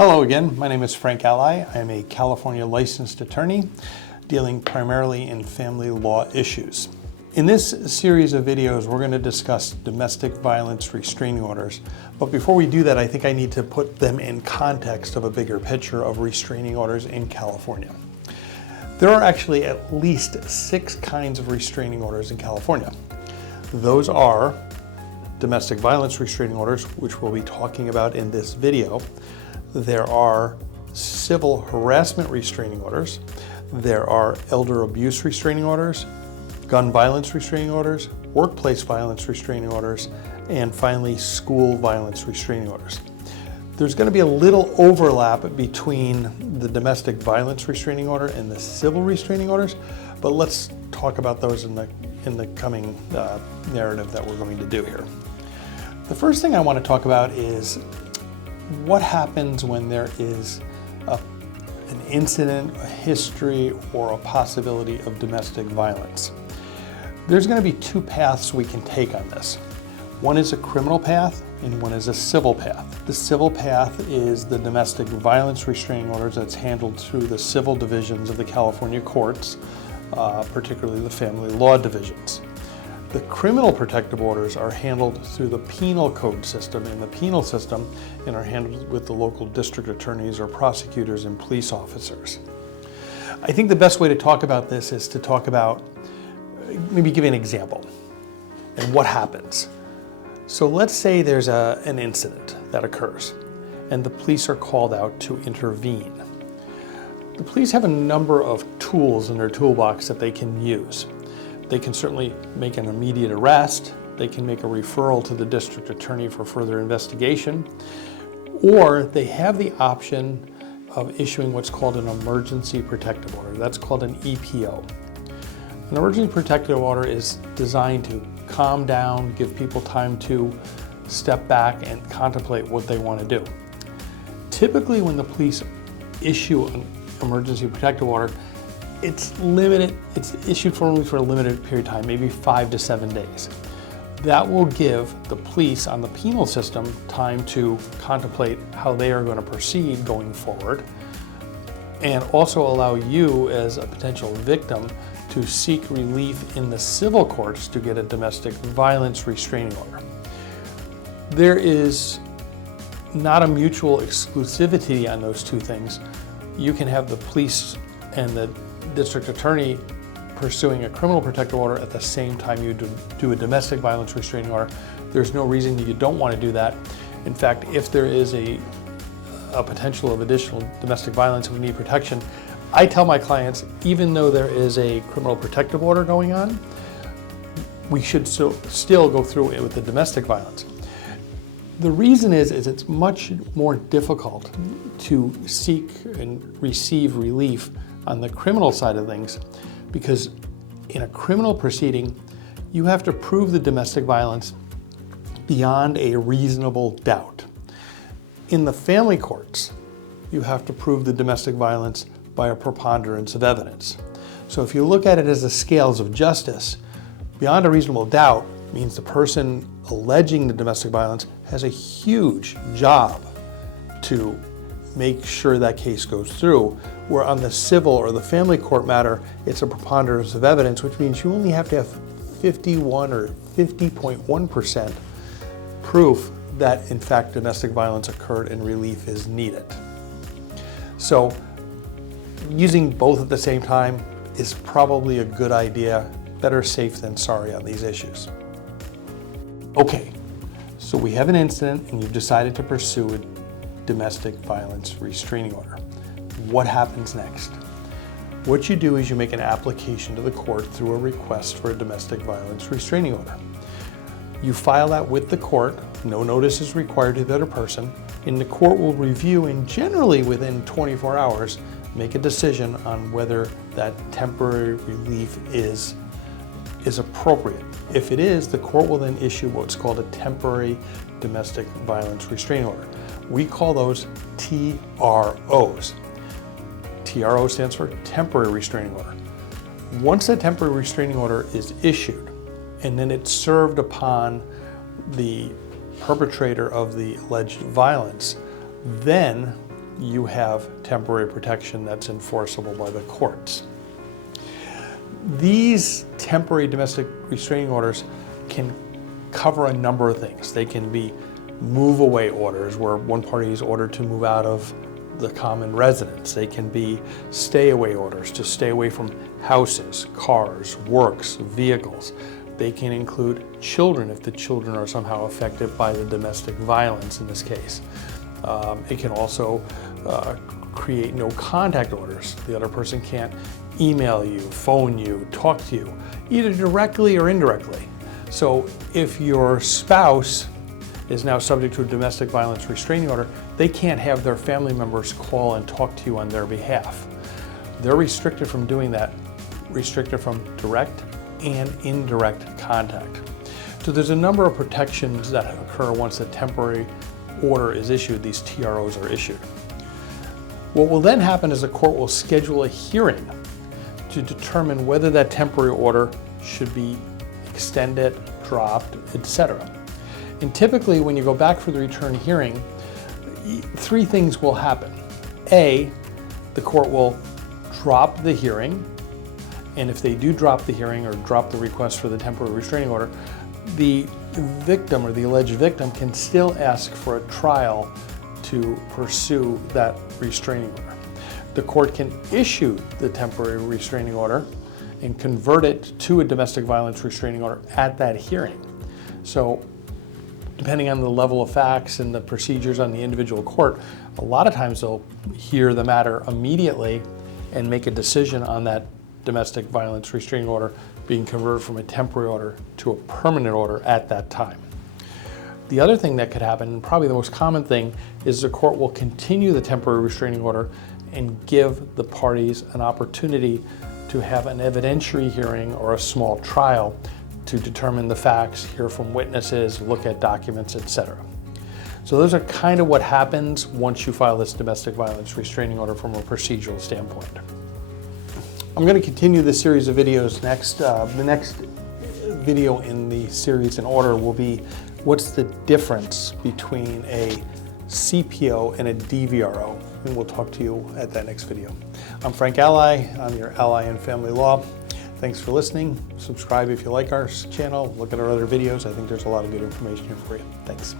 Hello again, my name is Frank Ally. I am a California licensed attorney dealing primarily in family law issues. In this series of videos, we're going to discuss domestic violence restraining orders. But before we do that, I think I need to put them in context of a bigger picture of restraining orders in California. There are actually at least 6 kinds of restraining orders in California. Those are domestic violence restraining orders, which we'll be talking about in this video. There are civil harassment restraining orders. There are elder abuse restraining orders, gun violence restraining orders, workplace violence restraining orders, and finally, school violence restraining orders. There's going to be a little overlap between the domestic violence restraining order and the civil restraining orders, but let's talk about those in the coming narrative that we're going to do here. The first thing I want to talk about is what happens when there is an incident, a history, or a possibility of domestic violence. There's going to be 2 paths we can take on this. One is a criminal path and one is a civil path. The civil path is the domestic violence restraining orders that's handled through the civil divisions of the California courts, particularly the family law divisions. The criminal protective orders are handled through the penal code system and the penal system and are handled with the local district attorneys or prosecutors and police officers. I think the best way to talk about this is to talk about, maybe give an example and what happens. So let's say there's an incident that occurs and the police are called out to intervene. The police have a number of tools in their toolbox that they can use. They can certainly make an immediate arrest, they can make a referral to the district attorney for further investigation, or they have the option of issuing what's called an emergency protective order. That's called an EPO. An emergency protective order is designed to calm down, give people time to step back and contemplate what they want to do. Typically when the police issue an emergency protective order, it's limited, it's issued for only for a limited period of time, maybe 5 to 7 days. That will give the police on the penal system time to contemplate how they are going to proceed going forward, and also allow you as a potential victim to seek relief in the civil courts to get a domestic violence restraining order. There is not a mutual exclusivity on those 2 things. You can have the police and the district attorney pursuing a criminal protective order at the same time you do a domestic violence restraining order. There's no reason that you don't want to do that. In fact, if there is a potential of additional domestic violence and we need protection, I tell my clients, even though there is a criminal protective order going on, we should still go through it with the domestic violence. The reason is it's much more difficult to seek and receive relief on the criminal side of things, because in a criminal proceeding, you have to prove the domestic violence beyond a reasonable doubt. In the family courts, you have to prove the domestic violence by a preponderance of evidence. So if you look at it as the scales of justice, beyond a reasonable doubt means the person alleging the domestic violence has a huge job to make sure that case goes through, where on the civil or the family court matter, it's a preponderance of evidence, which means you only have to have 51 or 50.1% proof that in fact domestic violence occurred and relief is needed. So using both at the same time is probably a good idea. Better safe than sorry on these issues. Okay, so we have an incident and you've decided to pursue a domestic violence restraining order. What happens next? What you do is you make an application to the court through a request for a domestic violence restraining order. You file that with the court. No notice is required to the other person, and the court will review and generally within 24 hours make a decision on whether that temporary relief is appropriate. If it is, the court will then issue what's called a temporary domestic violence restraining order. We call those TROs. TRO stands for temporary restraining order. Once a temporary restraining order is issued and then it's served upon the perpetrator of the alleged violence, then you have temporary protection that's enforceable by the courts. These temporary domestic restraining orders can cover a number of things. They can be move-away orders, where one party is ordered to move out of the common residence. They can be stay-away orders to stay away from houses, cars, works, vehicles. They can include children if the children are somehow affected by the domestic violence in this case. It can also create no contact orders. The other person can't email you, phone you, talk to you, either directly or indirectly. So if your spouse is now subject to a domestic violence restraining order, they can't have their family members call and talk to you on their behalf. They're restricted from doing that, restricted from direct and indirect contact. So there's a number of protections that occur once a temporary order is issued, these TROs are issued. What will then happen is the court will schedule a hearing to determine whether that temporary order should be extended, dropped, etc. And typically when you go back for the return hearing, three things will happen. A, the court will drop the hearing, and if they do drop the hearing or drop the request for the temporary restraining order, the victim or the alleged victim can still ask for a trial to pursue that restraining order. The court can issue the temporary restraining order and convert it to a domestic violence restraining order at that hearing. So depending on the level of facts and the procedures on the individual court, a lot of times they'll hear the matter immediately and make a decision on that domestic violence restraining order being converted from a temporary order to a permanent order at that time. The other thing that could happen, and probably the most common thing, is the court will continue the temporary restraining order and give the parties an opportunity to have an evidentiary hearing or a small trial to determine the facts, hear from witnesses, look at documents, etc. So those are kind of what happens once you file this domestic violence restraining order from a procedural standpoint. I'm going to continue this series of videos next. The next video in the series in order will be what's the difference between a CPO and a DVRO, and we'll talk to you at that next video. I'm Frank Ally. I'm your ally in family law. Thanks for listening. Subscribe if you like our channel. Look at our other videos. I think there's a lot of good information here for you. Thanks.